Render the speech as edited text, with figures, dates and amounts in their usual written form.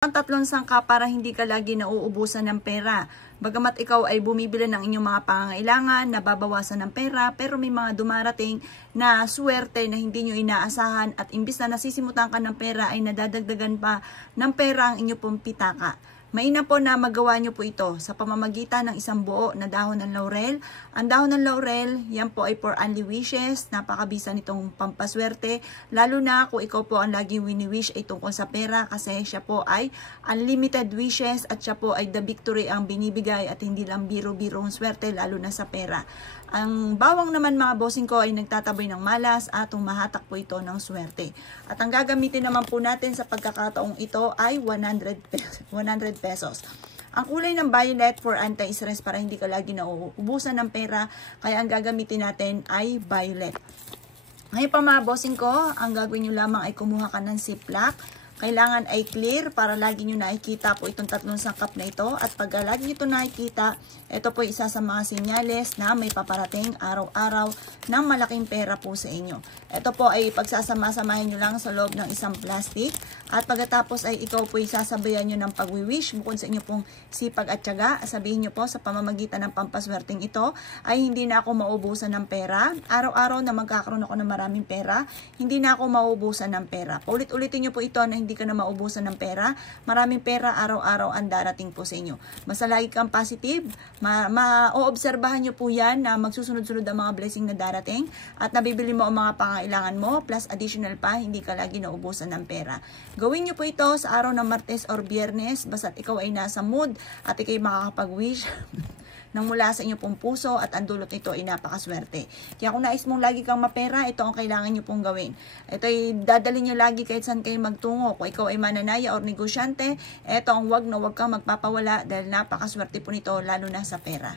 Ang tatlong sangka para hindi ka lagi nauubusan ng pera. Bagamat ikaw ay bumibili ng inyong mga pangangailangan, nababawasan ng pera, pero may mga dumarating na swerte na hindi nyo inaasahan at imbis na nasisimutan ka ng pera ay nadadagdagan pa ng pera ang inyong pong pitaka. Mainam po na magawa nyo po ito sa pamamagitan ng isang buo na dahon ng laurel. Ang dahon ng laurel, yan po ay for only wishes. Napakabisa nitong pampaswerte. Lalo na kung ikaw po ang laging wini-wish ay tungkol sa pera kasi siya po ay unlimited wishes at siya po ay the victory ang binibigay at hindi lang biro-birong swerte lalo na sa pera. Ang bawang naman mga bossing ko ay nagtataboy ng malas at humahatak po ito ng swerte. At ang gagamitin naman po natin sa pagkakataong ito ay 100 pesos. Ang kulay ng violet for anti-stress para hindi ka lagi nauubusan ng pera. Kaya ang gagamitin natin ay violet. Ngayon pa mga bossing ko, ang gagawin nyo lamang ay kumuha ka ng ziplock. Kailangan ay clear para lagi nyo nakikita po itong tatlong sangkap na ito. At pag lagi nyo ito nakikita, ito po isa sa mga senyales na may paparating araw-araw ng malaking pera po sa inyo. Ito po ay pagsasama-samahin nyo lang sa loob ng isang plastic. At pagkatapos ay ikaw po isasabayan nyo ng pagwi-wish bukod sa inyo pong sipag at tiyaga. Sabihin nyo po sa pamamagitan ng pampaswerteng ito ay hindi na ako maubusan ng pera. Araw-araw na magkakaroon ako ng maraming pera, hindi na ako maubusan ng pera. Ulit-ulitin nyo po ito na hindi ka na maubusan ng pera. Maraming pera araw-araw ang darating po sa inyo. Basta lagi kang positive, ma-oobserbahan nyo po yan na magsusunod-sunod ang mga blessing na darating at nabibili mo ang mga pangailangan mo plus additional pa, hindi ka lagi naubusan ng pera. Gawin nyo po ito sa araw ng Martes or Biyernes basta't ikaw ay nasa mood at ikay makakapag-wish nang mula sa inyo pong puso at ang dulot nito ay napakaswerte. Kaya kung nais mong lagi kang mapera, ito ang kailangan nyo pong gawin. Ito ay dadalhin nyo lagi kahit saan kayo magtungo. Kung ikaw ay mananaya or negosyante, ito ang wag na wag kang magpapawala dahil napakaswerte po nito lalo na sa pera.